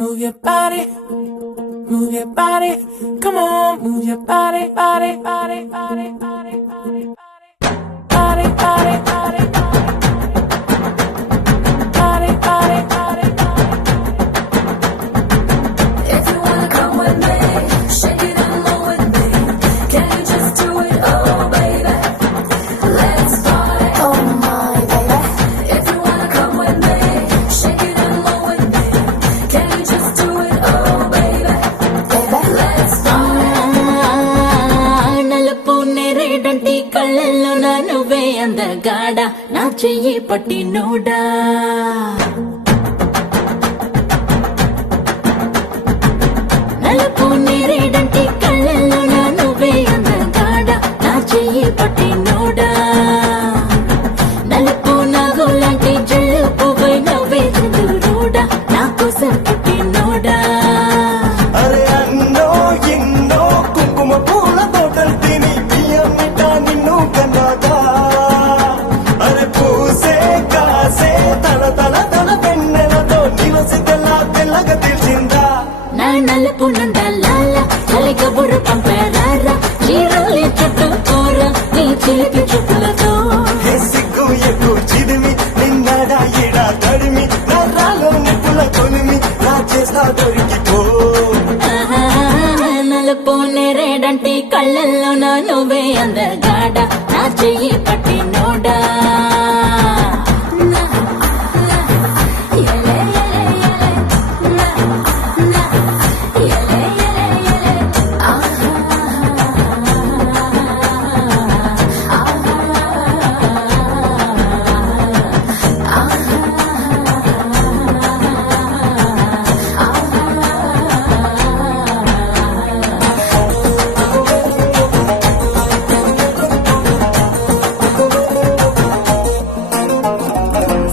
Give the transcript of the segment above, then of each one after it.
move your body, move your body. Come on, move your body, body, body, body, body, body, body, body, body, body, body, body, body. If you wanna come with me, shake it and roll with me. Can you just do it, oh baby? Let's party, oh my baby. If you wanna come with me, shake it and roll with me. Can you just do it, oh baby? Let's party. నలుపు నేరేడంటి కళ్ళల్లో నా నువ్వే అందగాడ నా చెయ్యి పట్టి NUDA నలుపు నేరేడంటి కళ్ళల్లో నా నువ్వే అందగాడ నా చెయ్యి పట్టి నోడా నలుపు నాగులాంటి జల్లు పువ్వై నవ్వే చంద్రుడా నా కోసం పుట్టి నోడా అరే అన్నో ఎన్నో కుంకుమ పూల తోటలు తిని బియ్యమిట నిన్ను కన్నాగా అరే పూసే కాసే తల తల తల పెన్నెలతో నిలసి తెల్లగా తెలిసిందా నా నలుపు నందలాల చలిక బుర్ర పంపారా చీరలే చుట్టూ కూర నీ చిలిపి చూపులతో ఏ సిగ్గు ఎక్కువ చిదిమి నిన్నడా ఎడా తడిమి నరాలో నిప్పుల కొలిమి నా చేస్తా దొరికిపో ఆహా, నలుపు నేరేడంటి కళ్ళల్లో నా నువ్వే అందగాడ నా చెయ్యి పట్టి నోడా నా, నా, ఎలే, ఎలే, ఎలే, నా, నా, ఎలే, ఎలే, ఎలే, ఆహా,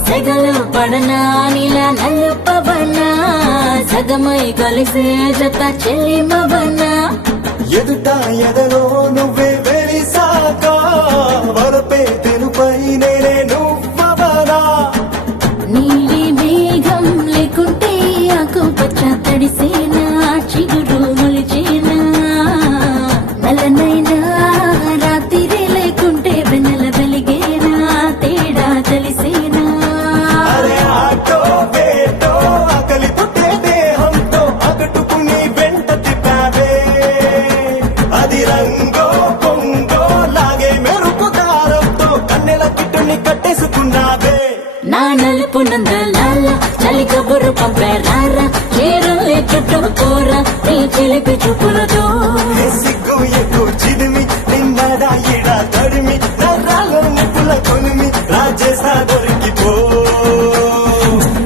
సెగలు పడనా నీలా నలుపబనా సగమై కలిసే జత చెల్లిమబనా ఎదుట ఎదలో నువ్వే వెలిసాక వరపే తెలుపై నేనే నువ్వవనా నీలి మేఘం లేకుంటే ఆకుపచ్చ తడిసేనా చిగురు మొలిచేనా నల్లనైనా రాత్రి లేకుంటే వెన్నెల వెలిగేనా తేడా తెలిసేనా అరే ఆటో వేటో ఆకలి పుట్టే దేహంతో అగటుకుని వెంట తిప్పావే అది రంగో పొంగో లాగే మెరుపు దారంతో కన్నెల కిట్టుని కట్టేసుకున్నావే నా నలుపు నందలాల చలిక బుర్ర పంపారా చీరలే చుట్టూ కూర నీ చిలిపి చూపులతో ఏ సిగ్గు ఎక్కువ చిదిమి నిన్నడా ఎడా తడిమి నరాలో నిప్పుల కొలిమి రాజేసా దొరికిపో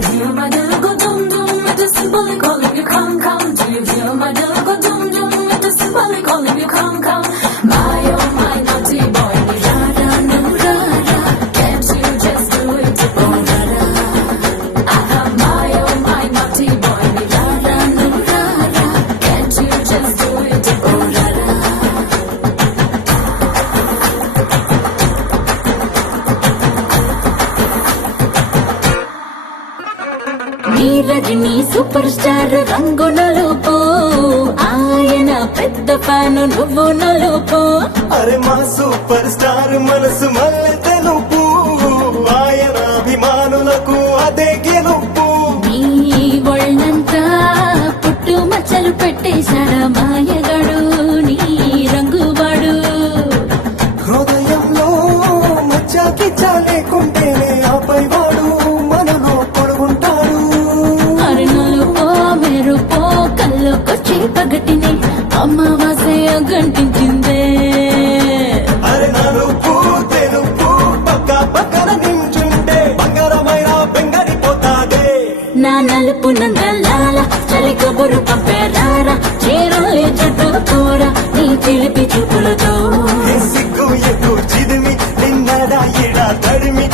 Do you my little dum dum with the symbolic calling you come come? Do you feel my little dum dum with the symbolic calling you come come? My oh my naughty boy, rara no rara, can't you just do it? Oh rara, aha my oh my naughty boy, rara no rara, can't you just do it? Oh rara. నీ Rajani super star రంగు నలుపు ఆయన పెద్ద fan నువ్వు నలుపు అరే మా super star మనసు మల్లె తెలుపు ఆయన అభిమానులకు అదే గెలుపు నీ ఒళ్ళంతా పుట్టు మచ్చలు పెట్టేశాడ మాయగాడు నీ రంగువాడు హృదయంలో మచ్చాకి చాలేకుంటేనే ఆపై వాడు మనలో పొడుగుంటాడు అరి నలుపో మెరుపో కళ్ళకొచ్చి పగటిని అమావాస్య గంటించిందే అరే నలుపు తెలుపు పక్క పక్కన నించుంటే బంగారమైన బెంగడిపోతాదే నా నలుపు నందలాల చలిక బుర్ర పంపారా చీరలే చుట్టూ కూర నీ చిలిపి చూపులతో ఏ సిగ్గు ఎక్కువ చిదిమి నిన్నడా ఎడా తడిమి